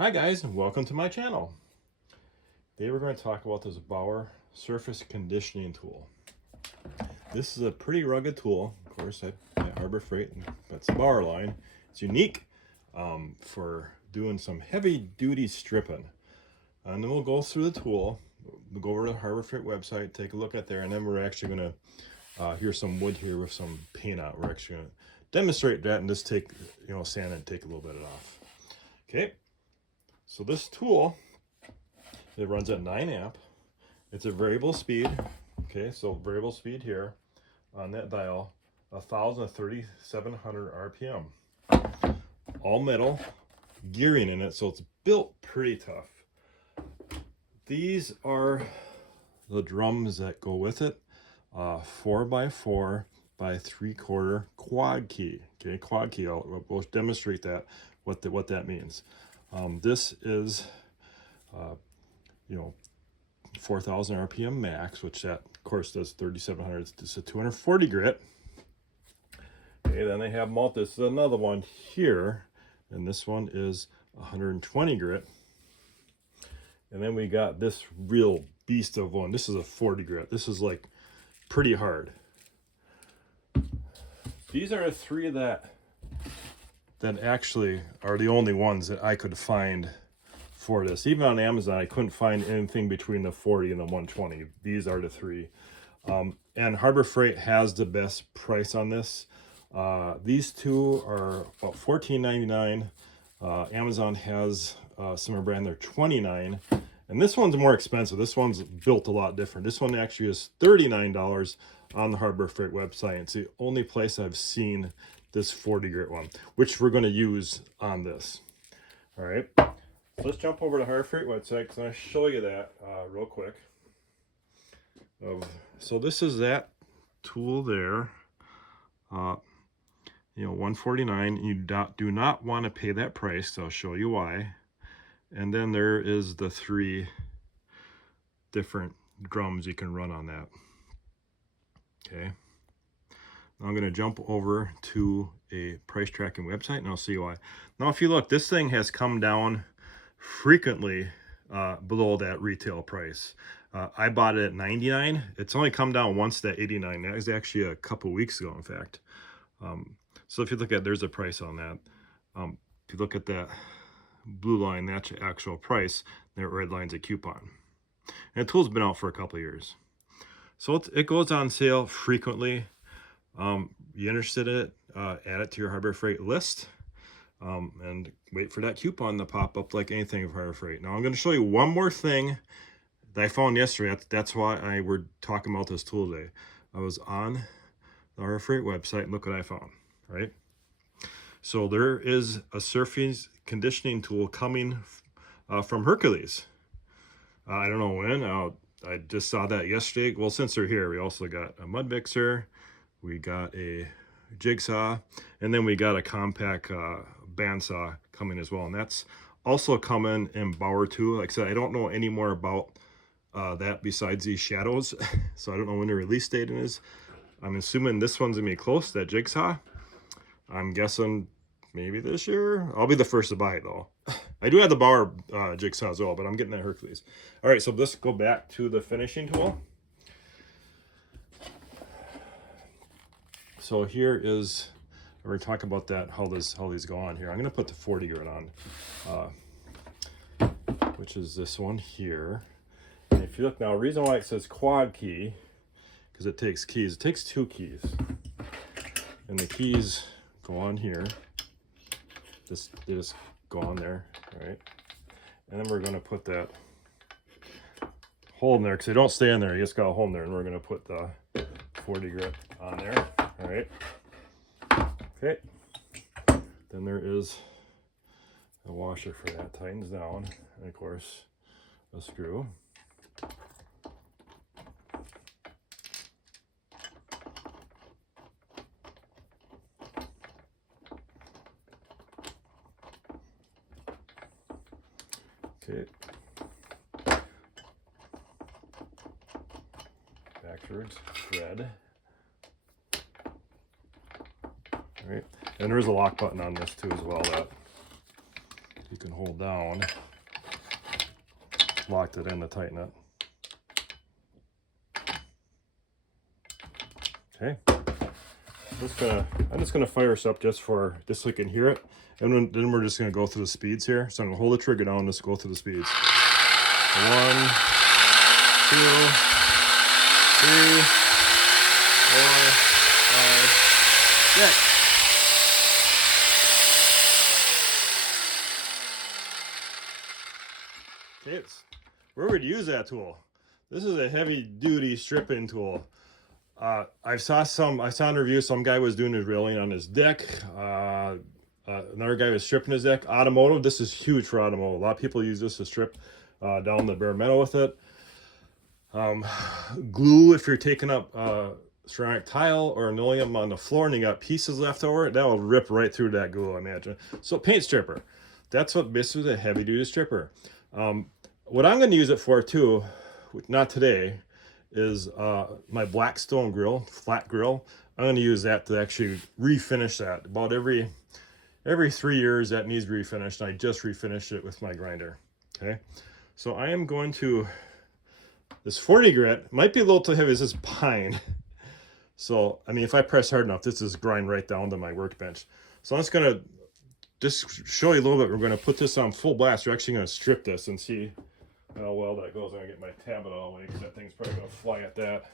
Hi guys, and welcome to my channel. Today we're going to talk about this BAUER surface conditioning tool. This is a pretty rugged tool. Of course, at Harbor Freight, that's the BAUER line. It's unique for doing some heavy duty stripping. And then we'll go through the tool. We'll go over to the Harbor Freight website, take a look at there, and then we're actually going to here's some wood here with some paint out. We're actually going to demonstrate that and just take, sand and take a little bit of it off. Okay. So this tool, it runs at 9 amp. It's a variable speed. Okay, so variable speed here on that dial, 1,000 to 3,700 RPM. All metal, gearing in it, so it's built pretty tough. These are the drums that go with it. 4x4 by 3/4 quad key. Okay, quad key. We'll demonstrate that, what that means. This is, 4,000 RPM max, which that, of course, does 3,700. It's a 240 grit. Okay, then they have this is another one here, and this one is 120 grit. And then we got this real beast of one. This is a 40 grit. This is like pretty hard. These are the three that actually are the only ones that I could find for this. Even on Amazon, I couldn't find anything between the 40 and the 120. These are the three. And Harbor Freight has the best price on this. These two are about $14.99. Amazon has similar brand, they're $29. And this one's more expensive. This one's built a lot different. This one actually is $39 on the Harbor Freight website. It's the only place I've seen this 40 grit one, which we're going to use on this. All right, so let's jump over to Harbor Freight website because I'm going to show you that real quick. So this is that tool there. $149. You do not want to pay that price, so I'll show you why. And then there is the three different drums you can run on that. Okay. Now I'm going to jump over to a price tracking website and I'll see why. Now, if you look, this thing has come down frequently below that retail price. I bought it at $99. It's only come down once to $89. That was actually a couple weeks ago, in fact. So if you look at, there's a price on that. If you look at that blue line, that's the actual price. That red line's a coupon. And the tool's been out for a couple of years. So it goes on sale frequently. You interested in it, add it to your Harbor Freight list, and wait for that coupon to pop up like anything of Harbor Freight. Now I'm going to show you one more thing that I found yesterday. That's why we're talking about this tool today. I was on the Harbor Freight website and look what I found, right? So there is a surface conditioning tool coming from Hercules. I don't know when. I just saw that yesterday. Well, since they're here, we also got a mud mixer. We got a jigsaw, and then we got a compact bandsaw coming as well. And that's also coming in BAUER too. Like I said, I don't know any more about that besides these shadows. So I don't know when the release date is. I'm assuming this one's gonna be close, that jigsaw. I'm guessing maybe this year. I'll be the first to buy it though. I do have the BAUER jigsaw as well, but I'm getting that Hercules. All right, so let's go back to the finishing tool. So here is, we're talking about that, how these go on here. I'm gonna put the 40 grit on, which is this one here. And if you look now, the reason why it says quad key, because it takes keys. It takes 2 keys. And the keys go on here. They just go on there, right? And then we're gonna put that hole in there, because they don't stay in there. You just gotta hold them there, and we're gonna put the 40 grit on there. All right. Okay. Then there is a washer for that. Tightens down, and of course, a screw. Okay. Backwards thread. Right, and there's a lock button on this too as well that You can hold down, locked it in to tighten it. Okay, I'm just gonna fire this up just so you can hear it, and then we're just gonna go through the speeds here. So I'm gonna hold the trigger down, just go through the speeds. 1, 2, 3, 4, 5, 6. Okay, where would you use that tool? This is a heavy duty stripping tool. I saw in a review, some guy was doing his railing on his deck. Another guy was stripping his deck. Automotive, this is huge for automotive. A lot of people use this to strip down the bare metal with it. Glue, if you're taking up ceramic tile or linoleum on the floor and you got pieces left over, that will rip right through that glue, I imagine. So paint stripper, that's what basically is a heavy duty stripper. What I'm going to use it for too, not today, is my Blackstone grill, flat grill. I'm going to use that to actually refinish that. About every 3 years that needs refinished, and I just refinished it with my grinder. Okay, so I am going to, this 40 grit might be a little too heavy. This is pine. So, I mean, if I press hard enough, this is grind right down to my workbench. So I'm just going to just show you a little bit. We're going to put this on full blast. We're actually going to strip this and see how well that goes. I'm going to get my tablet all the way because that thing's probably going to fly at that.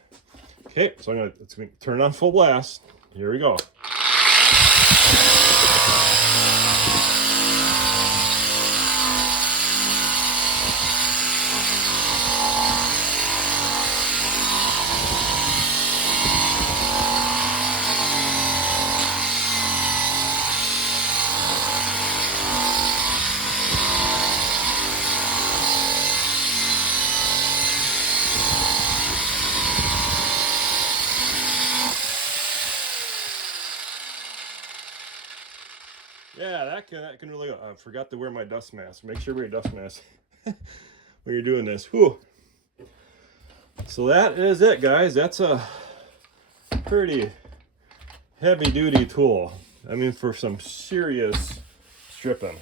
Okay, so it's going to turn it on full blast. Here we go. Yeah, that can really go. I forgot to wear my dust mask. Make sure you wear your dust mask when you're doing this. Whew. So that is it, guys. That's a pretty heavy duty tool. I mean, for some serious stripping.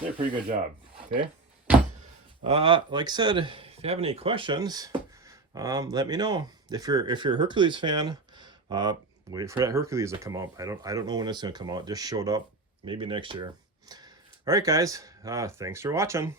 Did a pretty good job. Okay. Like I said, if you have any questions, let me know. If you're a Hercules fan, wait for that Hercules to come out. I don't know when it's gonna come out. It just showed up, maybe next year. All right, guys. Thanks for watching.